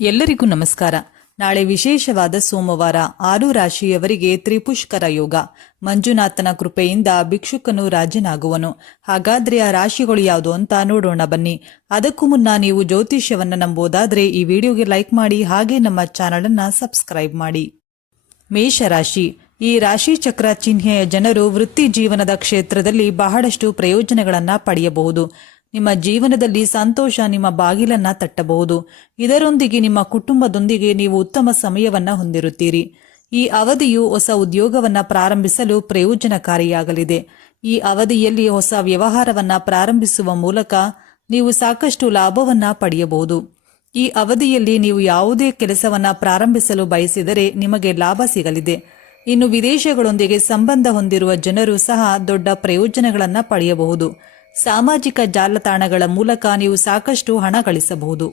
ಎಲ್ಲರಿಗೂ ನಮಸ್ಕಾರ. ನಾಳೆ ವಿಶೇಷವಾದ ಸೋಮವಾರ. 6 ರಾಶಿಯವರಿಗೆ ತ್ರಿಪುಷ್ಕರ ಯೋಗ. ಮಂಜುನಾಥನ ಕೃಪೆಯಿಂದ ಭಿಕ್ಷುಕನು ರಾಜನಾಗುವನು. ಹಾಗಾದ್ರೆ ಆ ರಾಶಿಗಳು ಯಾವುದು ಅಂತ ನೋಡೋಣ ಬನ್ನಿ. ಅದಕ್ಕೂ ಮುನ್ನ ನೀವು ಜ್ಯೋತಿಷ್ಯವನ್ನ ನಂಬೋದಾದ್ರೆ ಈ ವಿಡಿಯೋಗೆ ಲೈಕ್ ಮಾಡಿ, ಹಾಗೆ ನಮ್ಮ ಚಾನಲ್ ಅನ್ನ ಸಬ್ಸ್ಕ್ರೈಬ್ ಮಾಡಿ. ಮೇಷರಾಶಿ. ಈ ರಾಶಿ ಚಕ್ರ ಚಿಹ್ನೆಯ ಜನರು ವೃತ್ತಿ ಜೀವನದ ಕ್ಷೇತ್ರದಲ್ಲಿ ಬಹಳಷ್ಟು ಪ್ರಯೋಜನಗಳನ್ನ ಪಡೆಯಬಹುದು. ನಿಮ್ಮ ಜೀವನದಲ್ಲಿ ಸಂತೋಷ ನಿಮ್ಮ ಬಾಗಿಲನ್ನ ತಟ್ಟಬಹುದು. ಇದರೊಂದಿಗೆ ನಿಮ್ಮ ಕುಟುಂಬದೊಂದಿಗೆ ನೀವು ಉತ್ತಮ ಸಮಯವನ್ನ ಹೊಂದಿರುತ್ತೀರಿ. ಈ ಅವಧಿಯು ಹೊಸ ಉದ್ಯೋಗವನ್ನ ಪ್ರಾರಂಭಿಸಲು ಪ್ರಯೋಜನಕಾರಿಯಾಗಲಿದೆ. ಈ ಅವಧಿಯಲ್ಲಿ ಹೊಸ ವ್ಯವಹಾರವನ್ನ ಪ್ರಾರಂಭಿಸುವ ಮೂಲಕ ನೀವು ಸಾಕಷ್ಟು ಲಾಭವನ್ನ ಪಡೆಯಬಹುದು. ಈ ಅವಧಿಯಲ್ಲಿ ನೀವು ಯಾವುದೇ ಕೆಲಸವನ್ನ ಪ್ರಾರಂಭಿಸಲು ಬಯಸಿದರೆ ನಿಮಗೆ ಲಾಭ ಸಿಗಲಿದೆ. ಇನ್ನು ವಿದೇಶಗಳೊಂದಿಗೆ ಸಂಬಂಧ ಹೊಂದಿರುವ ಜನರು ಸಹ ದೊಡ್ಡ ಪ್ರಯೋಜನಗಳನ್ನ ಪಡೆಯಬಹುದು. ಸಾಮಾಜಿಕ ಜಾಲತಾಣಗಳ ಮೂಲಕ ನೀವು ಸಾಕಷ್ಟು ಹಣ ಗಳಿಸಬಹುದು.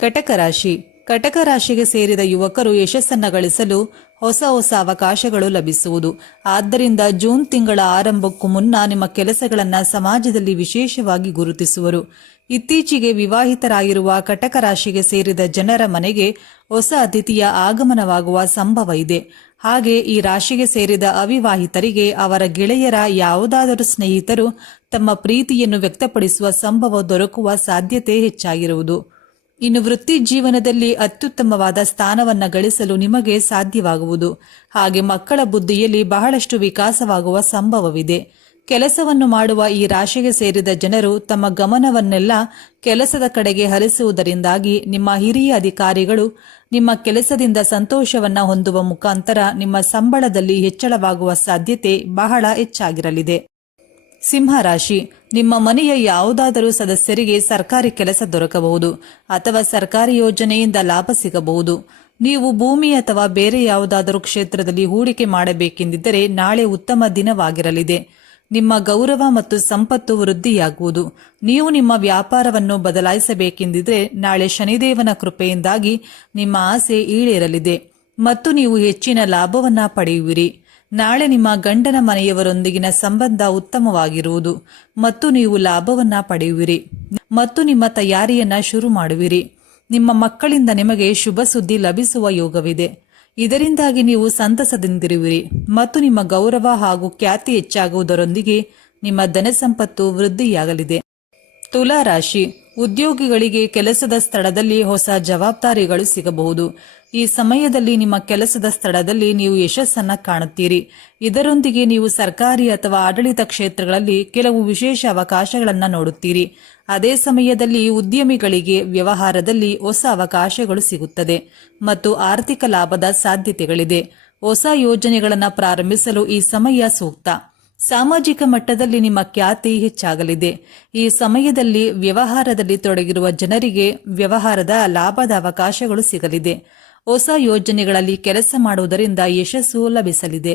ಕಟಕ ರಾಶಿ. ಕಟಕ ರಾಶಿಗೆ ಸೇರಿದ ಯುವಕರು ಯಶಸ್ಸನ್ನ ಗಳಿಸಲು ಹೊಸ ಅವಕಾಶಗಳು ಲಭಿಸುವುದು. ಆದ್ದರಿಂದ ಜೂನ್ ತಿಂಗಳ ಆರಂಭಕ್ಕೂ ಮುನ್ನ ನಿಮ್ಮ ಕೆಲಸಗಳನ್ನ ಸಮಾಜದಲ್ಲಿ ವಿಶೇಷವಾಗಿ ಗುರುತಿಸುವರು. ಇತ್ತೀಚೆಗೆ ವಿವಾಹಿತರಾಗಿರುವ ಕಟಕ ರಾಶಿಗೆ ಸೇರಿದ ಜನರ ಮನೆಗೆ ಹೊಸ ಅತಿಥಿಯ ಆಗಮನವಾಗುವ ಸಂಭವ ಇದೆ. ಹಾಗೆ ಈ ರಾಶಿಗೆ ಸೇರಿದ ಅವಿವಾಹಿತರಿಗೆ ಅವರ ಗೆಳೆಯರ ಯಾವುದಾದರೂ ಸ್ನೇಹಿತರು ತಮ್ಮ ಪ್ರೀತಿಯನ್ನು ವ್ಯಕ್ತಪಡಿಸುವ ಸಂಭವ ದೊರಕುವ ಸಾಧ್ಯತೆ ಹೆಚ್ಚಾಗಿರುವುದು. ಇನ್ನು ವೃತ್ತಿ ಜೀವನದಲ್ಲಿ ಅತ್ಯುತ್ತಮವಾದ ಸ್ಥಾನವನ್ನ ಗಳಿಸಲು ನಿಮಗೆ ಸಾಧ್ಯವಾಗುವುದು. ಹಾಗೆ ಮಕ್ಕಳ ಬುದ್ಧಿಯಲ್ಲಿ ಬಹಳಷ್ಟು ವಿಕಾಸವಾಗುವ ಸಂಭವವಿದೆ. ಕೆಲಸವನ್ನು ಮಾಡುವ ಈ ರಾಶಿಗೆ ಸೇರಿದ ಜನರು ತಮ್ಮ ಗಮನವನ್ನೆಲ್ಲ ಕೆಲಸದ ಕಡೆಗೆ ಹರಿಸುವುದರಿಂದಾಗಿ ನಿಮ್ಮ ಹಿರಿಯ ಅಧಿಕಾರಿಗಳು ನಿಮ್ಮ ಕೆಲಸದಿಂದ ಸಂತೋಷವನ್ನ ಹೊಂದುವ ಮುಖಾಂತರ ನಿಮ್ಮ ಸಂಬಳದಲ್ಲಿ ಹೆಚ್ಚಳವಾಗುವ ಸಾಧ್ಯತೆ ಬಹಳ ಹೆಚ್ಚಾಗಿರಲಿದೆ. ಸಿಂಹರಾಶಿ. ನಿಮ್ಮ ಮನೆಯ ಯಾವುದಾದರೂ ಸದಸ್ಯರಿಗೆ ಸರ್ಕಾರಿ ಕೆಲಸ ದೊರಕಬಹುದು ಅಥವಾ ಸರ್ಕಾರಿ ಯೋಜನೆಯಿಂದ ಲಾಭ ಸಿಗಬಹುದು. ನೀವು ಭೂಮಿ ಅಥವಾ ಬೇರೆ ಯಾವುದಾದರೂ ಕ್ಷೇತ್ರದಲ್ಲಿ ಹೂಡಿಕೆ ಮಾಡಬೇಕೆಂದಿದ್ದರೆ ನಾಳೆ ಉತ್ತಮ ದಿನವಾಗಿರಲಿದೆ. ನಿಮ್ಮ ಗೌರವ ಮತ್ತು ಸಂಪತ್ತು ವೃದ್ಧಿಯಾಗುವುದು. ನೀವು ನಿಮ್ಮ ವ್ಯಾಪಾರವನ್ನು ಬದಲಾಯಿಸಬೇಕೆಂದಿದ್ರೆ ನಾಳೆ ಶನಿದೇವನ ಕೃಪೆಯಿಂದಾಗಿ ನಿಮ್ಮ ಆಸೆ ಈಡೇರಲಿದೆ ಮತ್ತು ನೀವು ಹೆಚ್ಚಿನ ಲಾಭವನ್ನ ಪಡೆಯುವಿರಿ. ನಾಳೆ ನಿಮ್ಮ ಗಂಡನ ಮನೆಯವರೊಂದಿಗಿನ ಸಂಬಂಧ ಉತ್ತಮವಾಗಿರುವುದು ಮತ್ತು ನೀವು ಲಾಭವನ್ನ ಪಡೆಯುವಿರಿ ಮತ್ತು ನಿಮ್ಮ ತಯಾರಿಯನ್ನ ಶುರು ಮಾಡುವಿರಿ. ನಿಮ್ಮ ಮಕ್ಕಳಿಂದ ನಿಮಗೆ ಶುಭ ಸುದ್ದಿ ಲಭಿಸುವ ಯೋಗವಿದೆ. ಇದರಿಂದಾಗಿ ನೀವು ಸಂತಸದಿಂದಿರುವಿರಿ ಮತ್ತು ನಿಮ್ಮ ಗೌರವ ಹಾಗೂ ಖ್ಯಾತಿ ಹೆಚ್ಚಾಗುವುದರೊಂದಿಗೆ ನಿಮ್ಮ ಧನ ಸಂಪತ್ತು ವೃದ್ಧಿಯಾಗಲಿದೆ. ತುಲಾ ರಾಶಿ. ಉದ್ಯೋಗಿಗಳಿಗೆ ಕೆಲಸದ ಸ್ಥಳದಲ್ಲಿ ಹೊಸ ಜವಾಬ್ದಾರಿಗಳು ಸಿಗಬಹುದು. ಈ ಸಮಯದಲ್ಲಿ ನಿಮ್ಮ ಕೆಲಸದ ಸ್ಥಳದಲ್ಲಿ ನೀವು ಯಶಸ್ಸನ್ನ ಕಾಣುತ್ತೀರಿ. ಇದರೊಂದಿಗೆ ನೀವು ಸರ್ಕಾರಿ ಅಥವಾ ಆಡಳಿತ ಕ್ಷೇತ್ರಗಳಲ್ಲಿ ಕೆಲವು ವಿಶೇಷ ಅವಕಾಶಗಳನ್ನು ನೋಡುತ್ತೀರಿ. ಅದೇ ಸಮಯದಲ್ಲಿ ಉದ್ಯಮಿಗಳಿಗೆ ವ್ಯವಹಾರದಲ್ಲಿ ಹೊಸ ಅವಕಾಶಗಳು ಸಿಗುತ್ತದೆ ಮತ್ತು ಆರ್ಥಿಕ ಲಾಭದ ಸಾಧ್ಯತೆಗಳಿದೆ. ಹೊಸ ಯೋಜನೆಗಳನ್ನು ಪ್ರಾರಂಭಿಸಲು ಈ ಸಮಯ ಸೂಕ್ತ. ಸಾಮಾಜಿಕ ಮಟ್ಟದಲ್ಲಿ ನಿಮ್ಮ ಖ್ಯಾತಿ ಹೆಚ್ಚಾಗಲಿದೆ. ಈ ಸಮಯದಲ್ಲಿ ವ್ಯವಹಾರದಲ್ಲಿ ತೊಡಗಿರುವ ಜನರಿಗೆ ವ್ಯವಹಾರದ ಲಾಭದ ಅವಕಾಶಗಳು ಸಿಗಲಿದೆ. ಹೊಸ ಯೋಜನೆಗಳಲ್ಲಿ ಕೆಲಸ ಮಾಡುವುದರಿಂದ ಯಶಸ್ಸು ಲಭಿಸಲಿದೆ.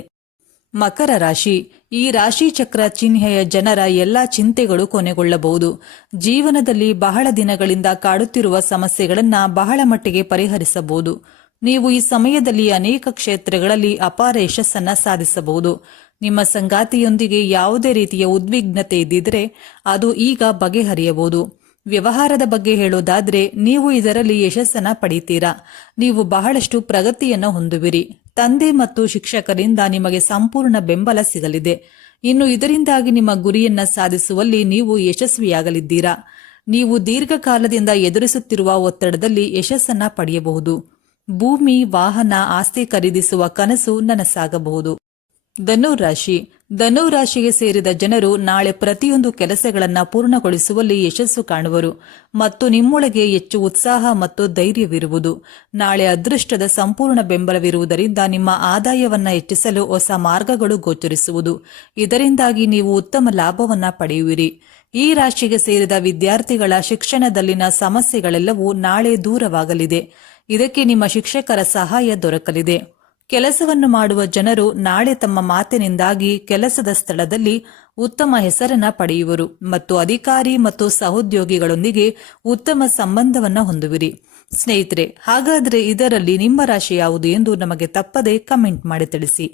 ಮಕರ ರಾಶಿ. ಈ ರಾಶಿ ಚಕ್ರ ಚಿಹ್ನೆಯ ಜನರ ಎಲ್ಲಾ ಚಿಂತೆಗಳು ಕೊನೆಗೊಳ್ಳಬಹುದು. ಜೀವನದಲ್ಲಿ ಬಹಳ ದಿನಗಳಿಂದ ಕಾಡುತ್ತಿರುವ ಸಮಸ್ಯೆಗಳನ್ನ ಬಹಳ ಮಟ್ಟಿಗೆ ಪರಿಹರಿಸಬಹುದು. ನೀವು ಈ ಸಮಯದಲ್ಲಿ ಅನೇಕ ಕ್ಷೇತ್ರಗಳಲ್ಲಿ ಅಪಾರ ಯಶಸ್ಸನ್ನ ಸಾಧಿಸಬಹುದು. ನಿಮ್ಮ ಸಂಗಾತಿಯೊಂದಿಗೆ ಯಾವುದೇ ರೀತಿಯ ಉದ್ವಿಗ್ನತೆ ಇದ್ದಿದ್ರೆ ಅದು ಈಗ ಬಗೆಹರಿಯಬಹುದು. ವ್ಯವಹಾರದ ಬಗ್ಗೆ ಹೇಳೋದಾದ್ರೆ ನೀವು ಇದರಲ್ಲಿ ಯಶಸ್ಸನ್ನ ಪಡೆಯುತ್ತೀರಾ. ನೀವು ಬಹಳಷ್ಟು ಪ್ರಗತಿಯನ್ನು ಹೊಂದುವಿರಿ. ತಂದೆ ಮತ್ತು ಶಿಕ್ಷಕರಿಂದ ನಿಮಗೆ ಸಂಪೂರ್ಣ ಬೆಂಬಲ ಸಿಗಲಿದೆ. ಇನ್ನು ಇದರಿಂದಾಗಿ ನಿಮ್ಮ ಗುರಿಯನ್ನ ಸಾಧಿಸುವಲ್ಲಿ ನೀವು ಯಶಸ್ವಿಯಾಗಲಿದ್ದೀರಾ. ನೀವು ದೀರ್ಘಕಾಲದಿಂದ ಎದುರಿಸುತ್ತಿರುವ ಒತ್ತಡದಲ್ಲಿ ಯಶಸ್ಸನ್ನ ಪಡೆಯಬಹುದು. ಭೂಮಿ, ವಾಹನ, ಆಸ್ತಿ ಖರೀದಿಸುವ ಕನಸು ನನಸಾಗಬಹುದು. ಧನುರಾಶಿ. ಧನುರಾಶಿಗೆ ಸೇರಿದ ಜನರು ನಾಳೆ ಪ್ರತಿಯೊಂದು ಕೆಲಸಗಳನ್ನು ಪೂರ್ಣಗೊಳಿಸುವಲ್ಲಿ ಯಶಸ್ಸು ಕಾಣುವರು ಮತ್ತು ನಿಮ್ಮೊಳಗೆ ಹೆಚ್ಚು ಉತ್ಸಾಹ ಮತ್ತು ಧೈರ್ಯವಿರುವುದು. ನಾಳೆ ಅದೃಷ್ಟದ ಸಂಪೂರ್ಣ ಬೆಂಬಲವಿರುವುದರಿಂದ ನಿಮ್ಮ ಆದಾಯವನ್ನ ಹೆಚ್ಚಿಸಲು ಹೊಸ ಮಾರ್ಗಗಳು ಗೋಚರಿಸುವುದು. ಇದರಿಂದಾಗಿ ನೀವು ಉತ್ತಮ ಲಾಭವನ್ನ ಪಡೆಯುವಿರಿ. ಈ ರಾಶಿಗೆ ಸೇರಿದ ವಿದ್ಯಾರ್ಥಿಗಳ ಶಿಕ್ಷಣದಲ್ಲಿನ ಸಮಸ್ಯೆಗಳೆಲ್ಲವೂ ನಾಳೆ ದೂರವಾಗಲಿದೆ. ಇದಕ್ಕೆ ನಿಮ್ಮ ಶಿಕ್ಷಕರ ಸಹಾಯ ದೊರಕಲಿದೆ. ಕೆಲಸವನ್ನು ಮಾಡುವ ಜನರು ನಾಳೆ ತಮ್ಮ ಮಾತಿನಿಂದಾಗಿ ಕೆಲಸದ ಸ್ಥಳದಲ್ಲಿ ಉತ್ತಮ ಹೆಸರನ್ನ ಪಡೆಯುವರು ಮತ್ತು ಅಧಿಕಾರಿ ಮತ್ತು ಸಹೋದ್ಯೋಗಿಗಳೊಂದಿಗೆ ಉತ್ತಮ ಸಂಬಂಧವನ್ನ ಹೊಂದುವಿರಿ. ಸ್ನೇಹಿತರೆ, ಹಾಗಾದ್ರೆ ಇದರಲ್ಲಿ ನಿಮ್ಮ ರಾಶಿ ಯಾವುದು ಎಂದು ನಮಗೆ ತಪ್ಪದೆ ಕಮೆಂಟ್ ಮಾಡಿ ತಿಳಿಸಿ.